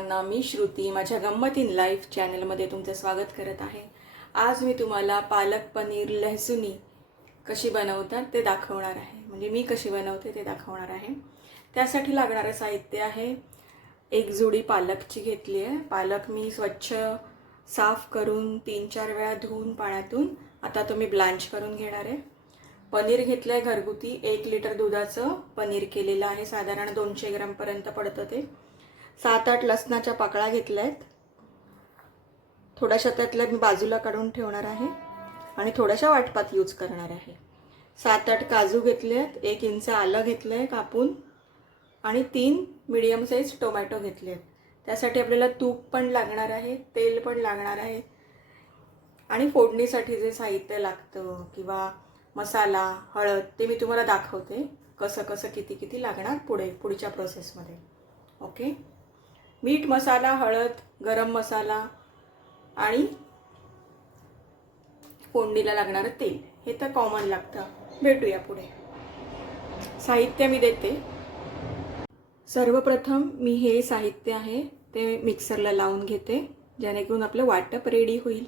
सर्वांना मी श्रुती माझ्या गंमत इन लाईफ चॅनलमध्ये तुमचं स्वागत करत आहे. आज मी तुम्हाला पालक पनीर लहसुनी कशी बनवतात ते दाखवणार आहे. म्हणजे मी कशी बनवते ते दाखवणार आहे. त्यासाठी लागणारं साहित्य आहे. एक जोडी पालकची घेतली आहे. पालक मी स्वच्छ साफ करून तीन चार वेळा धुवून पाण्यातून आता तुम्ही ब्लांच करून घेणार आहे. पनीर घेतलं आहे घरगुती एक लिटर दुधाचं. पनीर केलेलं आहे. साधारण दोनशे ग्रामपर्यंत पडतं ते. सात आठ लसणाच्या पाकळ्या घेतल्या आहेत थोड्याशा त्यातल्या मी बाजूला काढून ठेवणार आहे आणि थोड्याशा वाटपात यूज करणार आहे. सात आठ काजू घेतले आहेत एक इंच आलं घेतलं आहे कापून आणि तीन मिडियम साईज टोमॅटो घेतले आहेत त्यासाठी आपल्याला तूप पण लागणार आहे तेल पण लागणार आहे आणि फोडणीसाठी जे साहित्य लागतं किंवा मसाला हळद ते मी तुम्हाला दाखवते कसं कसं किती किती लागणार पुढे पुढच्या प्रोसेसमध्ये ओके मीठ मसाला हळद गरम मसाला आणि फोडणीला लागणारं तेल. हे तर कॉमन लागतं. भेटूया पुढे. साहित्य मी देते. सर्वप्रथम मी हे साहित्य आहे ते मिक्सरला लावून घेते जेणेकरून आपलं वाटप रेडी होईल.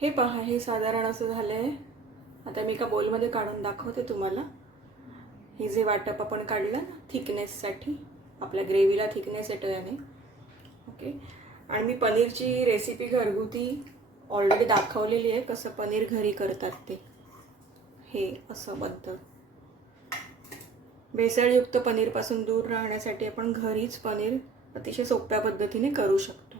हे पहा हे साधारण असं झालं आहे आता मी एका बोलमध्ये काढून दाखवते तुम्हाला. हे जे वाटप आपण काढलं ना थिकनेससाठी आपल्या ग्रेव्हीला थिकनेस येतो याने ओके आणि मी पनीरची रेसिपी घरगुती ऑलरेडी दाखवलेली आहे कसं पनीर घरी करतात ते. हे असं बनतं. भेसळयुक्त पनीरपासून दूर राहण्यासाठी आपण घरीच पनीर अतिशय सोप्या पद्धतीने करू शकतो.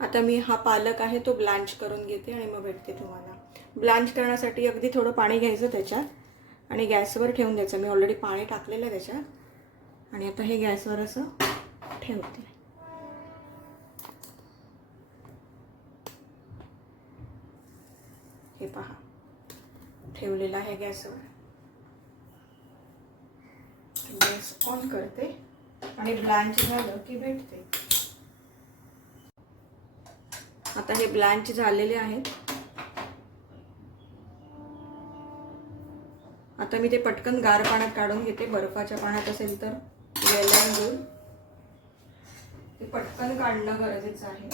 आता मी हा पालक आहे तो ब्लांच करून घेते आणि मग भेटते तुम्हाला. ब्लांच करण्यासाठी अगदी थोडं पाणी घ्यायचं त्याच्यात आणि गॅसवर ठेवून द्यायचं. मी ऑलरेडी पाणी टाकलेलं आहे त्याच्यात. आणि आता हे गॅसवर असं ठेवते. हे पहा. ठेवलेलं आहे गॅसवर. गॅस ऑन करते आणि ब्लँच झालं की भेटते. आता हे ब्लँच झालेले आहेत. आता मी ते पटकन गार पाण्यात काढून घेते. बर्फाच्या पाण्यात असेल तर. वेलण अँड ते पटकन काढणं गरजेचं आहे.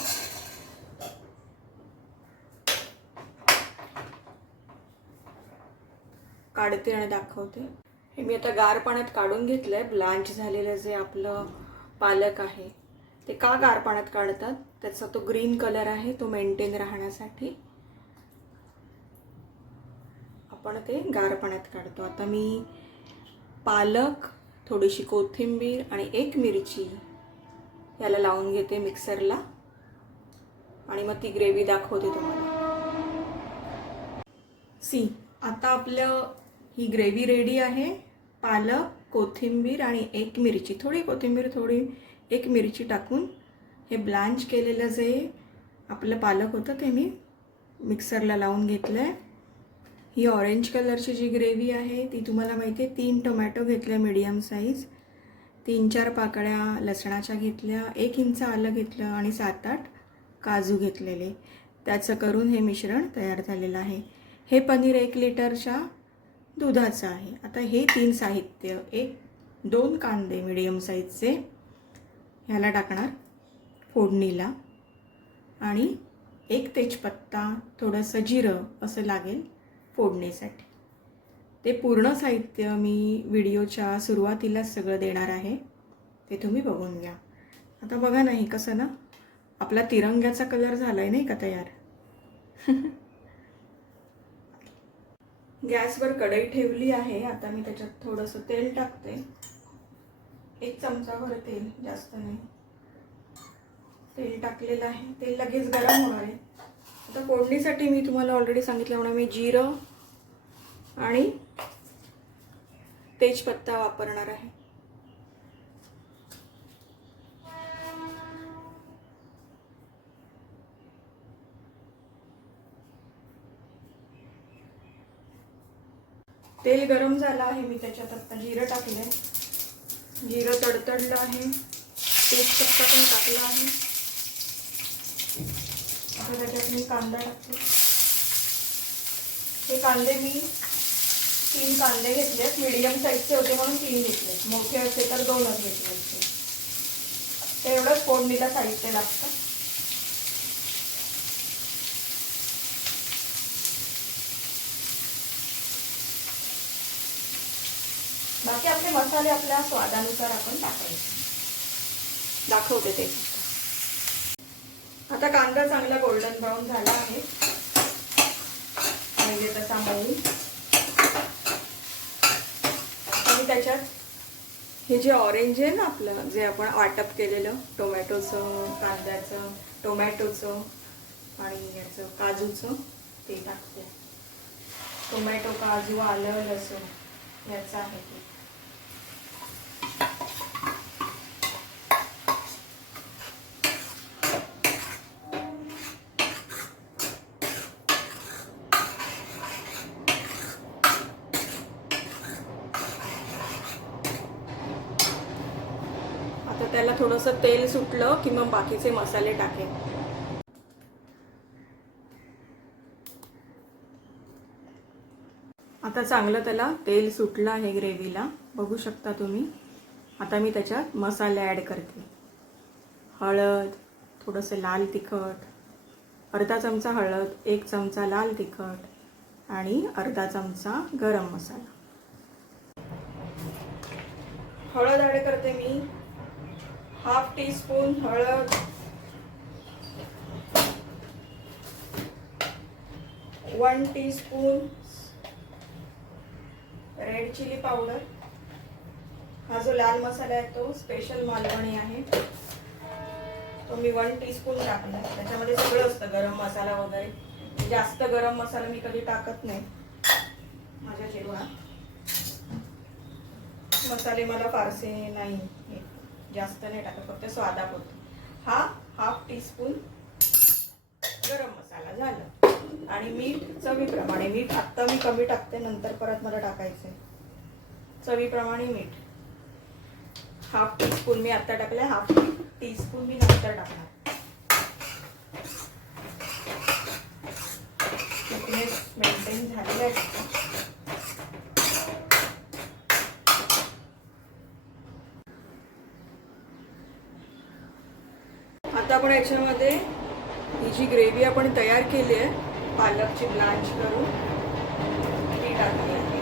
काढते आणि दाखवते. हे मी आता गार पाण्यात काढून घेतलं आहे ब्लांच झालेलं जे आपलं पालक आहे ते का गार पाण्यात काढतात? त्याचा तो ग्रीन कलर आहे तो मेंटेन राहण्यासाठी. आपण ते गार पाण्यात काढतो. आता मी पालक थोडीशी कोथिंबीर आणि एक मिरची याला लावून घेते मिक्सरला. आणि मग ती ग्रेव्ही दाखवते तुम्हाला. सी आता आपलं ही ग्रेव्ही रेडी आहे. पालक कोथिंबीर आणि एक मिरची. थोडी कोथिंबीर थोडी एक मिरची टाकून हे ब्लांच केलेलं जे आपलं पालक होतं ते मी मिक्सरला लावून घेतलं आहे ही ऑरेंज कलरची जी ग्रेव्ही आहे ती तुम्हाला माहिती आहे तीन टोमॅटो घेतले मीडियम साईज तीन चार पाकळ्या लसणाच्या घेतल्या एक इंच आलं घेतलं आणि सात आठ काजू घेतलेले. त्याचं करून हे मिश्रण तयार झालेलं आहे. हे पनीर एक लिटरच्या दुधाचं आहे. आता हे तीन साहित्य एक दोन कांदे मिडियम साईजचे ह्याला टाकणार फोडणीला. आणि एक तेजपत्ता थोडंसं जिरं असं लागेल. फोडणीसाठी. ते पूर्ण साहित्य मी व्हिडिओच्या सुरुवातीलाच सगळं देणार आहे. ते तुम्ही बघून घ्या. आता बघा नाही कसं ना आपला तिरंग्याचा कलर झाला आहे नाही का तयार? गॅसवर कढई ठेवली आहे. आता मी त्याच्यात थोडंसं तेल टाकते. एक चमचाभर तेल जास्त नाही. तेल टाकलेलं आहे. तेल लगेच गरम होणार आहे. आता फोडणीसाठी मी तुम्हाला ऑलरेडी सांगितल्याप्रमाणे मी जिरं आणि तेजपत्ता वापरणार आहे. तेल गरम झालं आहे मी त्याच्यात आता जिरं टाकलंय. जिरं तडतडलं आहे तेजपत्ता पण टाकला आहे. त्याच्यात मी कांदा टाकते. हे कांदे मी तीन कांदे घेतलेत मीडियम साईजचे होते म्हणून तीन घेतले मोठे असते तर दोनच घेतले असते फोडणीला साहित्य लागतं. बाकी आपले मसाले आपल्या स्वादानुसार आपण टाकायचे. दाखवते ते. आता कांदा चांगला गोल्डन ब्राऊन झाला आहे. म्हणजे तसा मऊ. आणि त्याच्यात हे जे ऑरेंज आहे ना आपलं जे आपण वाटप केलेलं टोमॅटोचं कांद्याचं टोमॅटोचं आणि याचं काजूचं ते टाकते. टोमॅटो काजू आलं लसूण याचं आहे ते. तर त्याला थोडंसं तेल सुटलं की मग बाकीचे मसाले टाकेन. आता चांगलं त्याला तेल सुटलं आहे ग्रेव्हीला. बघू शकता तुम्ही. आता मी त्याच्यात मसाले ॲड करते. हळद थोडंसं लाल तिखट अर्धा चमचा हळद एक चमचा लाल तिखट आणि अर्धा चमचा गरम मसाला. हळद ॲड करते मी. हाफ टी स्पून हळद. One teaspoon red chilli powder. हा जो लाल मसाला आहे तो स्पेशल मालवणी आहे. तो मी वन टी स्पून टाकला त्याच्यामध्ये सगळं असतं गरम मसाला वगैरे. जास्त गरम मसाला मी कधी टाकत नाही. माझ्या जेवणात मसाले मला फारसे नाही हे जास्त नाही टाकत फक्त स्वादापुरतं हा हाफ टी स्पून गरम मसाला झालं. आणि मीठ चवीप्रमाणे मीठ आत्ता मी कमी टाकते नंतर परत मला टाकायचं आहे चवीप्रमाणे मीठ. हाफ टीस्पून मी आत्ता टाकलं हाफ टीस्पून मी नंतर टाकणार. मेंटेन झालेलं आहे. आपण याच्यामध्ये ही जी ग्रेव्ही आपण तयार केली आहे पालकची ब्लांच करून ती टाकली आहे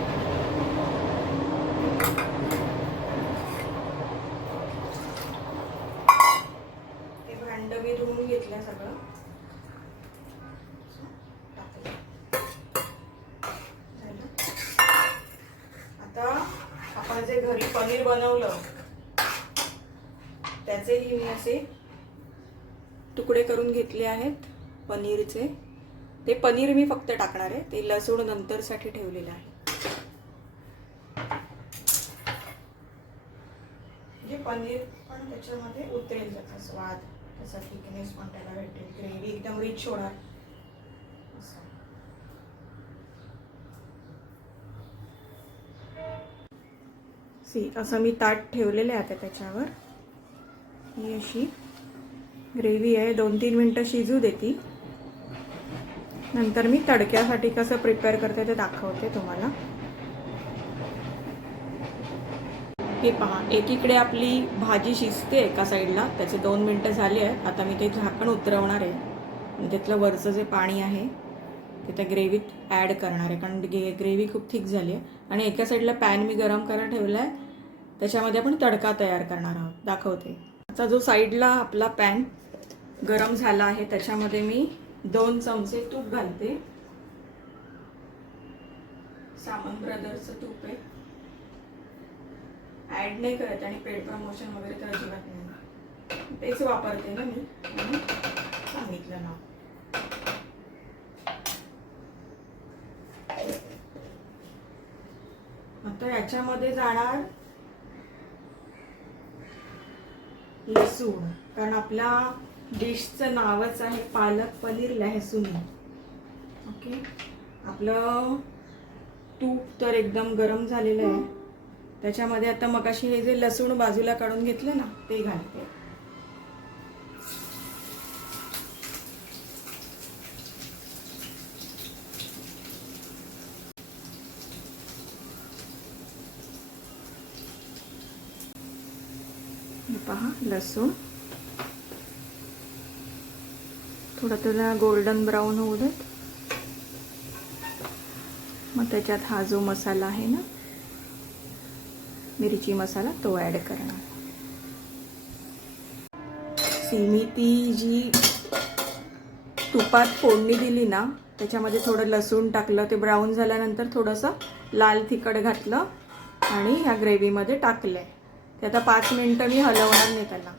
ते भांड मी धुवून घेतलं सगळं टाकलं. आता आपण जे घरी पनीर बनवलं त्याचेही मी असे तुकडे करून घेतले आहेत पनीरचे. ते पनीर मी फक्त टाकणार आहे. ते लसूण नंतरसाठी ठेवलेलं आहे. म्हणजे पनीर पण त्याच्यामध्ये उतरेल त्याचा स्वाद. त्याचा थिकनेस पण त्याला भेटेल. ग्रेव्ही एकदम रिच होणार. असं. सी असं मी ताट ठेवलेलं आहे आता त्याच्यावर. ही अशी ग्रेव्ही आहे. दोन तीन मिनटं शिजू देती नंतर मी तडक्यासाठी कसं प्रिपेअर करते ते दाखवते तुम्हाला. हे पहा एकीकडे आपली भाजी शिजते एका साईडला. त्याचे दोन मिनटं झाले आहेत. आता मी ते झाकण उतरवणार आहे. आणि त्यातलं वरचं जे पाणी आहे ते त्या ग्रेव्हीत ॲड करणार आहे. कारण गे ग्रेव्ही खूप थिक झाली आहे. आणि एका साईडला पॅन मी गरम करायला ठेवला आहे त्याच्यामध्ये आपण तडका तयार करणार आहोत. दाखवते. आता जो साईडला आपला पॅन गरम झाला आहे त्याच्यामध्ये मी दोन चमचे तूप घालते. सामन ब्रदर्सचं तूप आहे. ॲड नाही करत आणि पेड प्रमोशन वगैरे तर अजिबात नाही. तेच वापरते ना मी. सांगितलं ना आता याच्यामध्ये जाणार लसूण. कारण आपला डिशचं नावच आहे पालक पनीर लहसुनी. ओके? आपलं तूप तर एकदम गरम झालेलं आहे. त्याच्यामध्ये आता मगाशी हे जे लसूण बाजूला काढून घेतलं ना ते घालते. पहा लसूण. थोडं त्याला गोल्डन ब्राऊन होऊ देत. मग त्याच्यात हा जो मसाला आहे ना मिरची मसाला तो ॲड करणार. सिमी ती जी तुपात फोडणी दिली ना त्याच्यामध्ये थोडं लसूण टाकलं ते ब्राऊन झाल्यानंतर थोडंसं लाल तिखट घातलं आणि ह्या ग्रेव्हीमध्ये टाकलं आहे ते आता पाच मिनटं मी हलवणार नाही त्याला.